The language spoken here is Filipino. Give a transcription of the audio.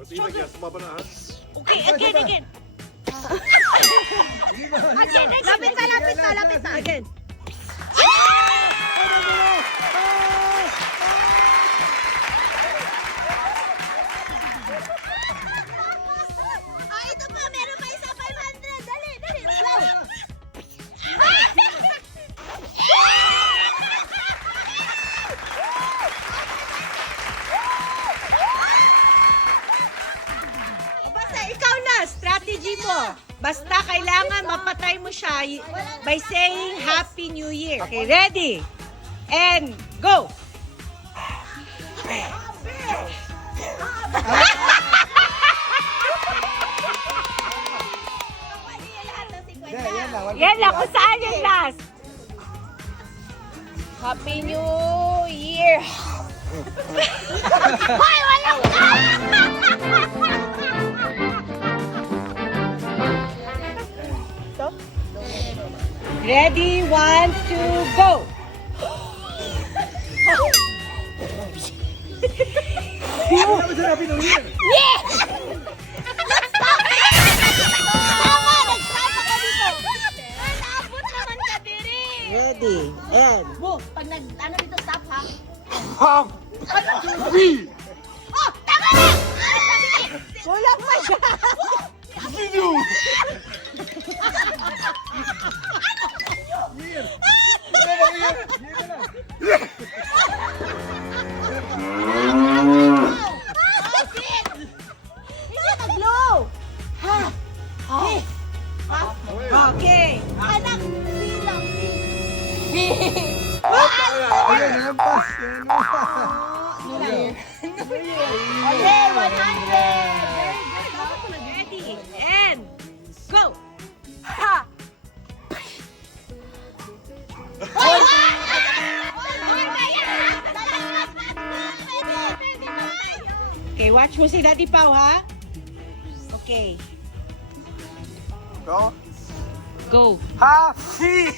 Patingin ka, sumaba na ha. Okay, again. Again, lapit na. Again. Ito pa, meron pa isa 500. Dali. Basta ikaw na, strategy mo. Basta kailangan mapatay mo siya by saying Happy New Year. Okay, ready? And go! Yan lang, kung saan yung last. Happy New Year! Hoy, walang Ready, 1, 2, go! Yes! Tama! Nagsama ka dito! Nalabot naman ka diri! Ready, and... Pag ano dito, stop ha? Oh, tama na! Kulang pa siya! Okay. Anak, bilang. Ayan, nampas. Okay, 100. Ready, and go. Ha! Okay, watch mo si Daddy Pau, ha? Okay. Go. Go. Happy